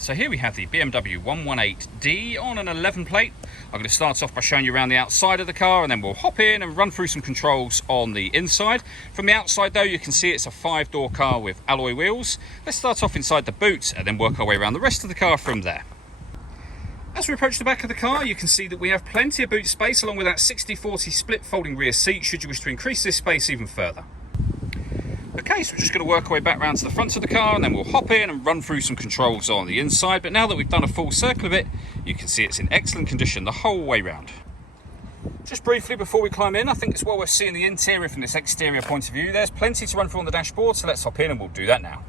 So here we have the BMW 118D on an 11 plate. I'm going to start off by showing you around the outside of the car, and then we'll hop in and run through some controls on the inside. From the outside though, you can see it's a 5-door car with alloy wheels. Let's start off inside the boot and then work our way around the rest of the car from there. As we approach the back of the car, you can see that we have plenty of boot space along with that 60-40 split folding rear seat should you wish to increase this space even further. Okay, so we're just going to work our way back around to the front of the car, and then we'll hop in and run through some controls on the inside. But now that we've done a full circle of it, you can see it's in excellent condition the whole way round. Just briefly before we climb in, I think it's well worth seeing the interior from this exterior point of view. There's plenty to run through on the dashboard, so let's hop in and we'll do that now.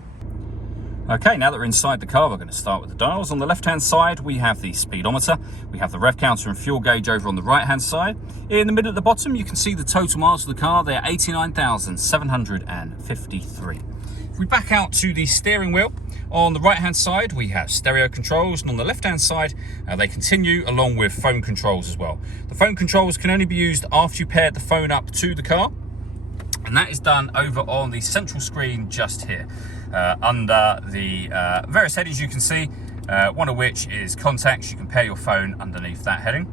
Okay, now that we're inside the car, we're going to start with the dials. On the left-hand side, we have the speedometer. We have the rev counter and fuel gauge over on the right-hand side. In the middle at the bottom, you can see the total miles of the car. They're 89,753. If we back out to the steering wheel, on the right-hand side, we have stereo controls, and on the left-hand side, they continue along with phone controls as well. The phone controls can only be used after you paired the phone up to the car, and that is done over on the central screen just here. Under the various headings you can see, one of which is contacts. You can pair your phone underneath that heading.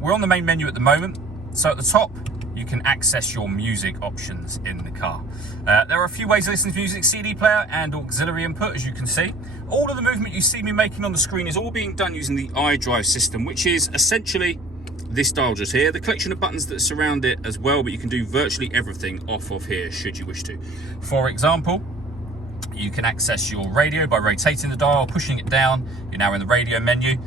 We're on the main menu at the moment, so at the top you can access your music options in the car. There are a few ways of listening to music: CD player and auxiliary input, as you can see. All of the movement you see me making on the screen is all being done using the iDrive system, which is essentially this dial just here, the collection of buttons that surround it as well, but you can do virtually everything off of here should you wish to. For example, you can access your radio by rotating the dial, pushing it down. You're now in the radio menu.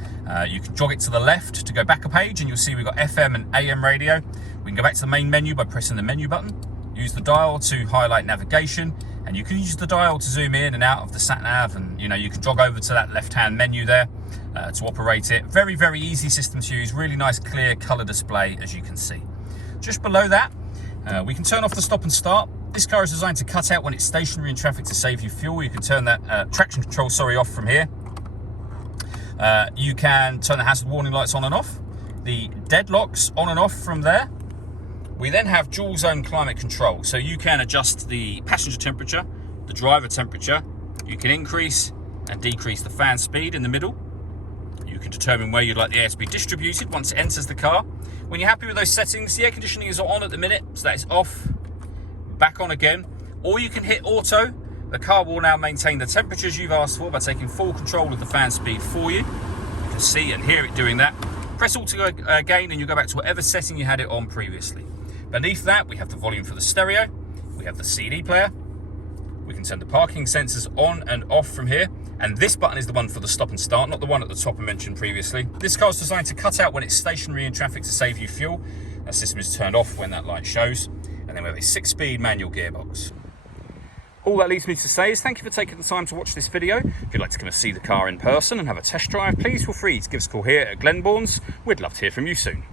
You can jog it to the left to go back a page, and you'll see we've got FM and AM radio. We can go back to the main menu by pressing the menu button. Use the dial to highlight navigation, and you can use the dial to zoom in and out of the sat nav, and you can jog over to that left-hand menu there to operate it. Very, very easy system to use. Really nice, clear color display, as you can see. Just below that, we can turn off the stop and start. This car is designed to cut out when it's stationary in traffic to save you fuel. You can turn that traction control, off from here. You can turn the hazard warning lights on and off. The deadlocks on and off from there. We then have dual zone climate control. So you can adjust the passenger temperature, the driver temperature. You can increase and decrease the fan speed in the middle. You can determine where you'd like the air to be distributed once it enters the car. When you're happy with those settings, the air conditioning is on at the minute, so that is off. Back on again, or you can hit auto. The car will now maintain the temperatures you've asked for by taking full control of the fan speed for you. You can see and hear it doing that. Press auto again and you'll go back to whatever setting you had it on previously. Beneath that, we have the volume for the stereo. We have the CD player. We can turn the parking sensors on and off from here. And this button is the one for the stop and start, not the one at the top I mentioned previously. This car is designed to cut out when it's stationary in traffic to save you fuel. That system is turned off when that light shows. And then we have a 6-speed manual gearbox. All that leaves me to say is thank you for taking the time to watch this video. If you'd like to come and see the car in person and have a test drive, please feel free to give us a call here at Glenbourne's. We'd love to hear from you soon.